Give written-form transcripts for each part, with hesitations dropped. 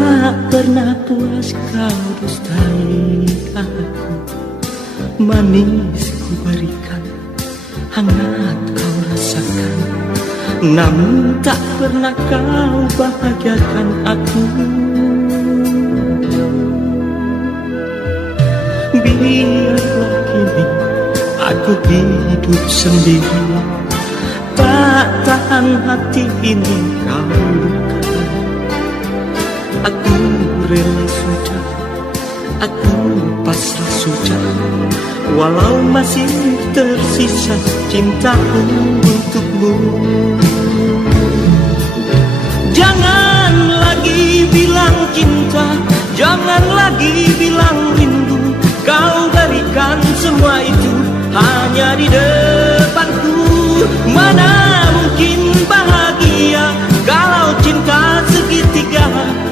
Tak pernah puas kau dustai aku, manis ku berikan, hangat kau rasakan, namun tak pernah kau bahagiakan aku. Biarlah kini aku hidup sendiri, tak tahan hati ini kau lukai. Aku rela sudah, aku pasrah sudah, walau masih tersisa cinta untukmu. Jangan lagi bilang cinta, jangan lagi bilang rindu. Kau berikan semua itu hanya di depanku. Mana mungkin bahagia kalau cinta segitiga,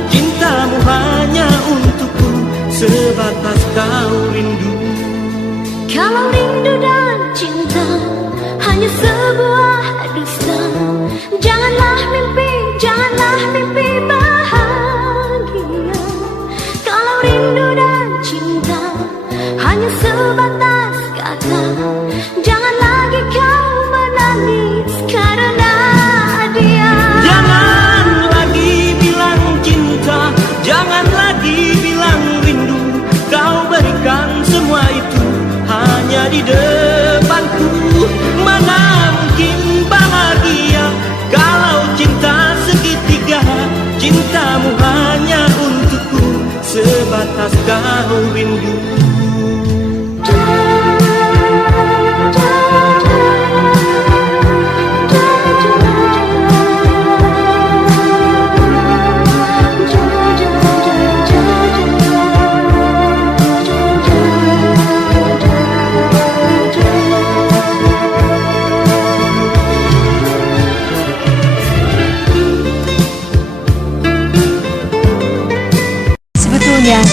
cintamu hanya untukku, sebatas kau rindu. Kalau rindu dan cinta hanya sebuah dusta, janganlah mimpi bahagia. Kalau rindu dan cinta hanya sebatas kata, jangan lagi kau menangis karena dia. Jangan lagi bilang cinta, jangan lagi bilang rindu. Kau berikan semua itu hanya di depanku. Mana mungkin bahagia kalau cinta segitiga, cintamu hanya untukku, sebatas kau rindu.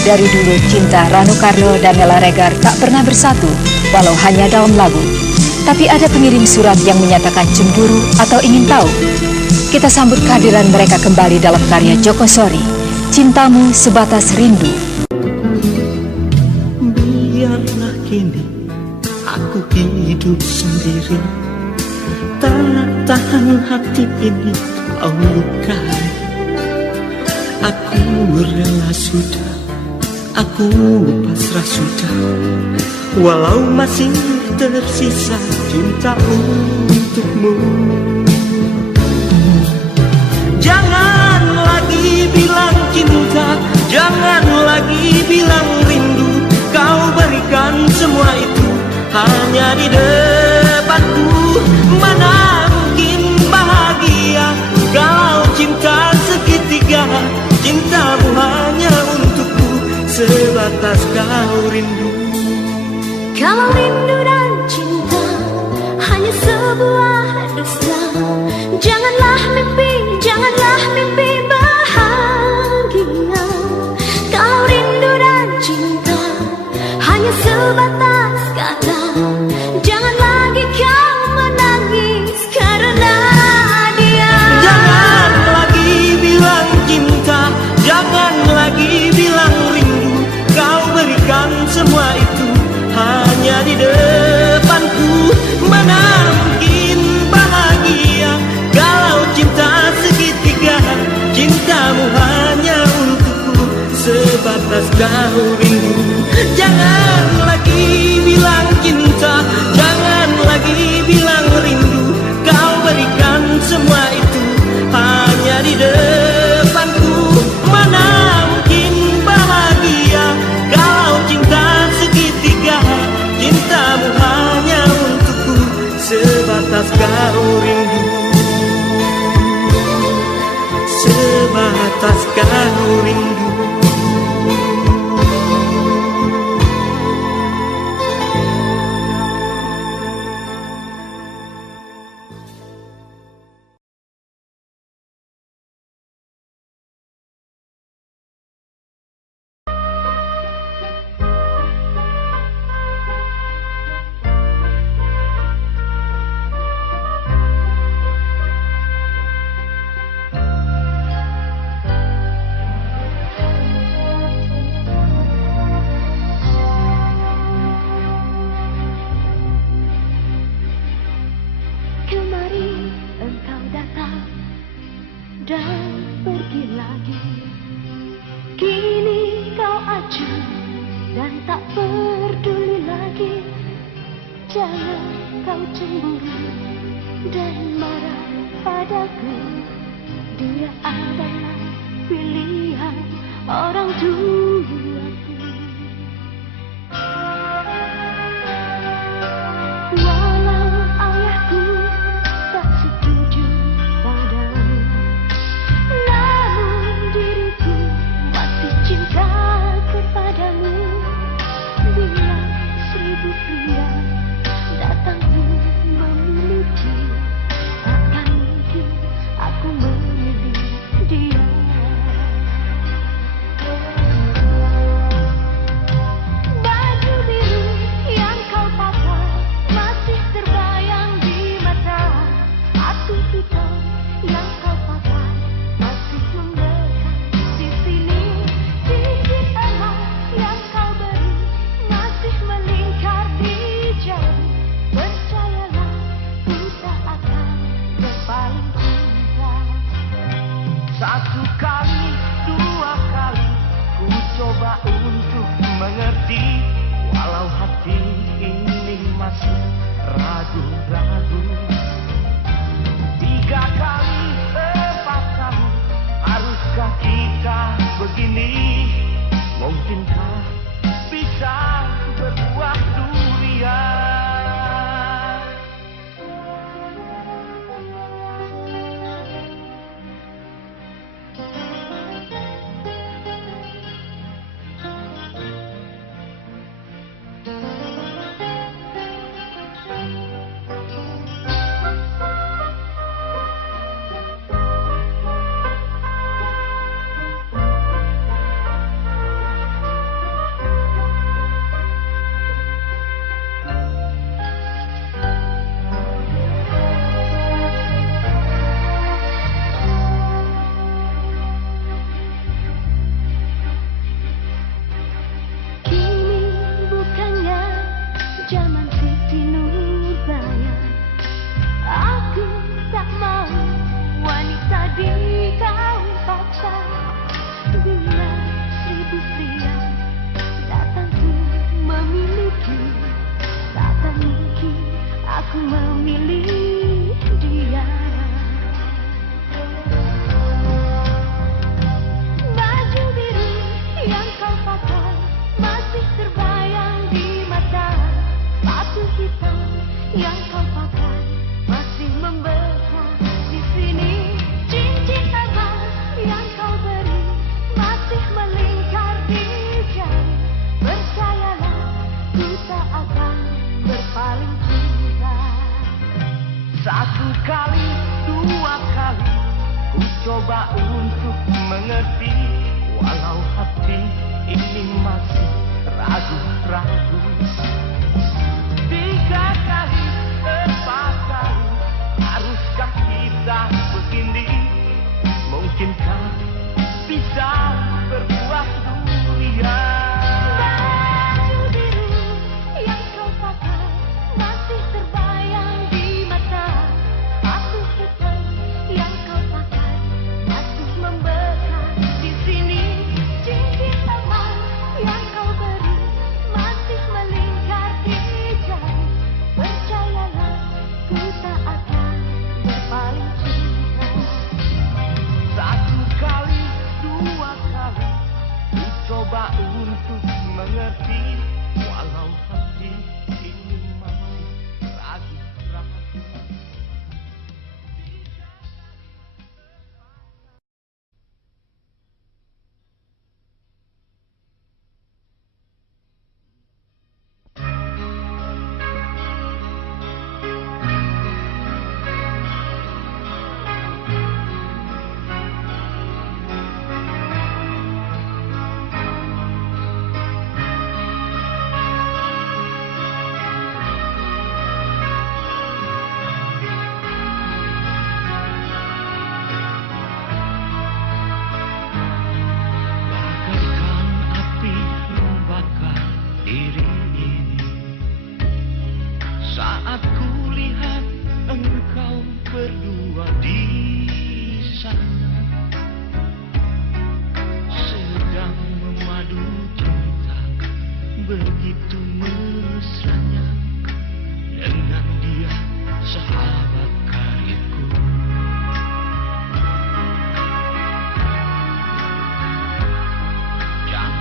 Dari dulu cinta Rano Karno dan Nella Regar tak pernah bersatu, walau hanya dalam lagu. Tapi ada pengirim surat yang menyatakan cemburu atau ingin tahu. Kita sambut kehadiran mereka kembali dalam karya Joko Sori, Cintamu Sebatas Rindu. Biarlah kini aku hidup sendiri, tak tahan hati ini kau lukai. Aku rela sudah, aku pasrah sudah, walau masih tersisa cinta untukmu. Jangan lagi bilang cinta, jangan lagi bilang rindu. Kau berikan semua itu hanya di depanku. Mana mungkin bahagia kalau cinta segitiga, cintamu hanya untukku, sebatas kau rindu. Kalau rindu dan cinta hanya sebuah dusta, janganlah mimpi bahagia. Kalau rindu dan cinta hanya sebatas kata, jangan lagi kau menangis karena dia. Jangan lagi bilang cinta, jangan lagi bilang rindu. Kau berikan semua itu hanya di depanku. Mana mungkin bahagia kalau cinta segitiga, cintamu hanya untukku, sebatas kau rindu. Jangan lagi bilang cinta, jangan lagi bilang rindu. Kau berikan semua itu hanya di depanku. Mana mungkin bahagia kalau cinta segitiga, cintamu hanya untukku, sebatas kau rindu, sebatas kau rindu. setuju dan tak peduli lagi. Jangan kau cemburu dan marah padaku. Dia adalah pilihan orang tuaku. Walau ayahku tak setuju padamu, namun diriku masih cinta kepadamu. Bila 1000 pria datang memiliki, takkan mungkin aku memilih dia. Baju biru yang kau pakai masih terbayang di mata. Sepatu hitam yang kau pakai masih membekas di sini. Cincin emas yang kau beri masih melingkar di jari. Percayalah, ku tak akan berpaling cinta. Satu kali, dua kali, ku coba untuk mengerti, walau hati ini masih ragu-ragu. 3 kali, 4 kali, haruskah kita begini? Mungkinkah bisa berbuah durian? Zaman Siti Nurbaya, aku tak mau wanita dikawin paksa. Bila 1000 pria datang tuh memiliki, takkan mungkin aku memilih dia. Baju biru yang kau pakai masih terbayang di mata. Sepatu hitam yang kau pakai masih membekas di sini. Cincin emas yang kau beri masih melingkar di jari. Percayalah, ku tak akan berpaling cinta. 1 kali, 2 kali, ku coba untuk mengerti, walau hati ini masih ragu-ragu. 3 kali, 4 kali, haruskah kita begini? Mungkinkah bisa berbuah durian? Baju biru yang kau pakai masih terbayang di mata. Sepatu hitam yang kau pakai masih membekas di sini. Cincin emas yang kau beri masih melingkar di jari. Percayalah, ku tak akan berpaling cinta. 1 kali, 2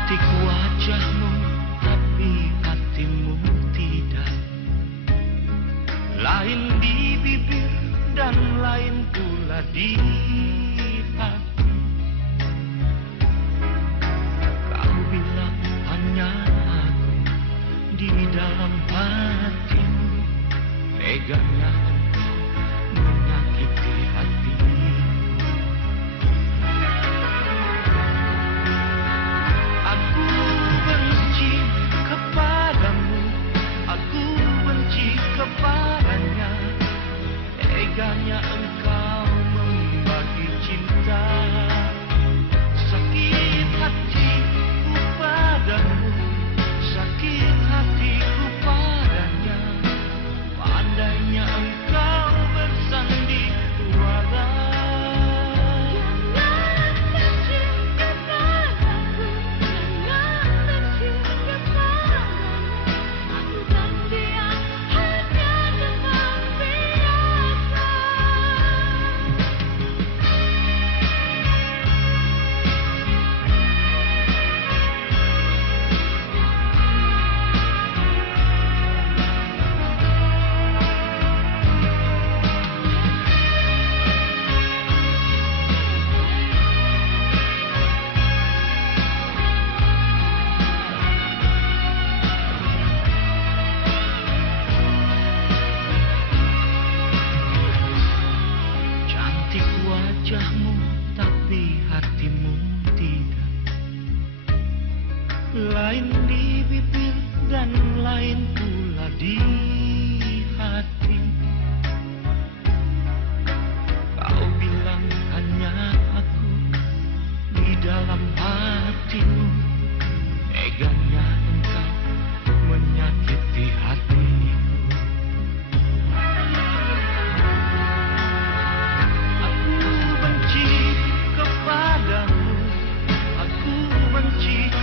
Cantik wajahmu tapi hatimu tidak. Lain di bibir dan lain pula di hati. Kau bilang hanya aku di dalam hatimu. Teganya engkau menyakiti hatiku. Aku benci kepadamu, aku benci kepadanya. Teganya engkau membagi cinta. Sakit hatiku padamu, sakit hatiku padanya. Pandainya engkau bersandiwara. Wajahmu tapi hatimu tidak. Lain di bibir dan lain pula di hati. Kau bilang hanya aku di dalam hatimu. Teganya engkau menyakiti hatiku.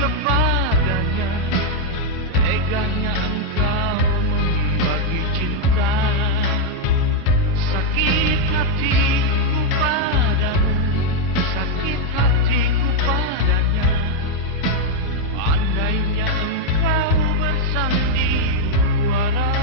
Kepadanya, teganya engkau membagi cinta. Sakit hatiku padamu, sakit hatiku padanya. Pandainya engkau bersandiwara.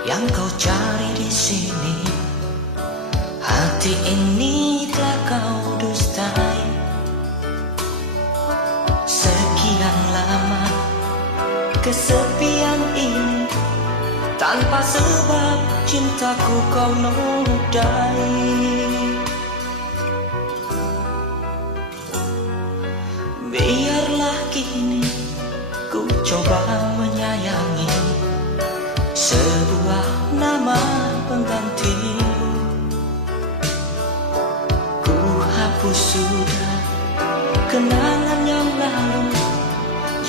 Yang kau cari di sini, hati ini telah kau dustai. Sekian lama kesepian ini, tanpa sebab cintaku kau nodai. Biarlah kini ku coba menyayangi sebuah nama penggantimu. Ku hapus sudah kenangan yang lalu.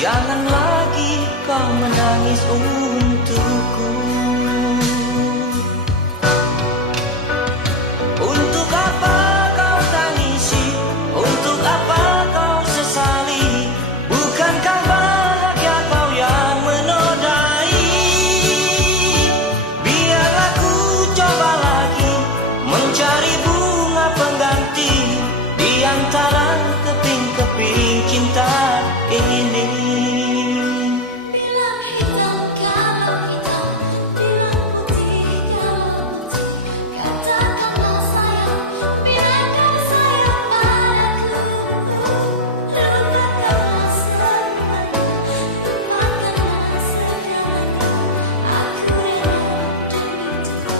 Jangan lagi kau menangis untukku. Untuk apa kau tangisi? Untuk apa kau sesali? Bukankah bahagia kau yang menodai? Biarlah ku coba lagi mencari bunga pengganti di antara keping-keping cinta ini. Bilang hitam kalau hitam, bilang putih kalau putih. Katakanlah sayang, bilangkan sayang padaku. Lupakanlah semuanya, lupakanlah segalanya. Aku rela demi untuk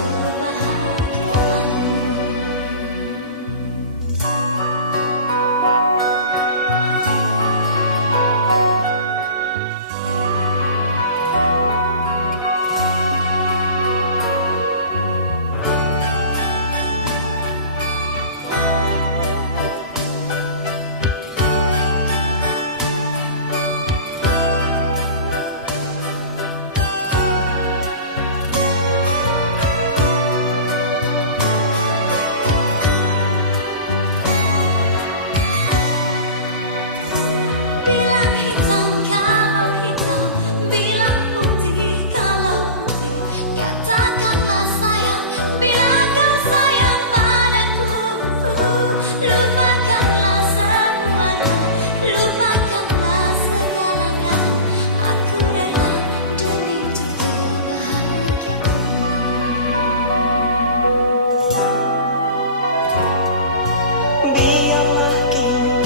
Biarlah kini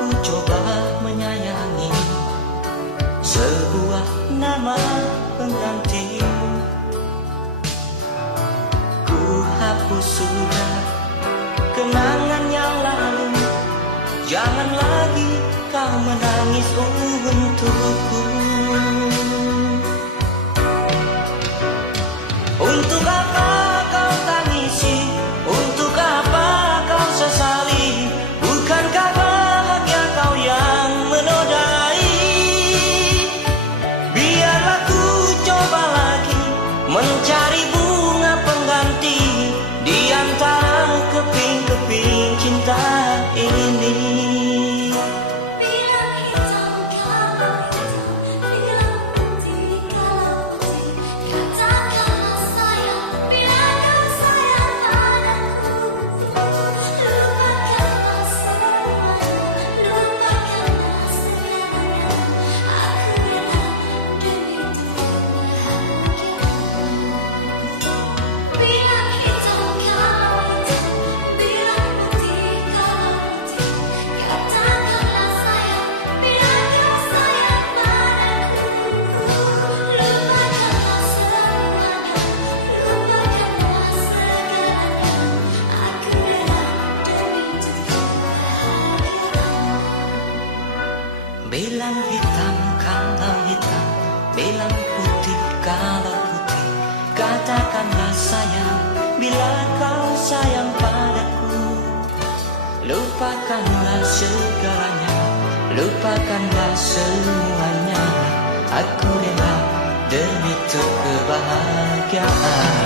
ku coba menyayangi sebuah nama penggantimu. Ku hapus sudah kenangan yang lalu. Jangan lagi kau menangis untukku. Untuk apa kau tangisi? Untuk apa kau sesali? Bukankah bahagia kau yang menodai? Biarlah ku coba lagi mencari bunga pengganti di antara keping-keping cinta ini. bilang hitam kalau hitam, bilang putih kalau putih. Katakanlah sayang, bilangkan sayang padaku. Lupakanlah semuanya, lupakanlah segalanya. Aku rela demi untuk bahagia. Bilang hitam kalau hitam, bilang putih kalau putih. Katakanlah sayang, bilangkan sayang padaku. Lupakanlah semuanya, lupakanlah segalanya. Aku rela demi untuk bahagia. Bilang hitam kalau hitam, bilang putih kalau putih. Katakanlah sayang, bila kau sayang padaku. Lupakanlah segalanya, lupakanlah semuanya. Aku rela demi kebahagiaan.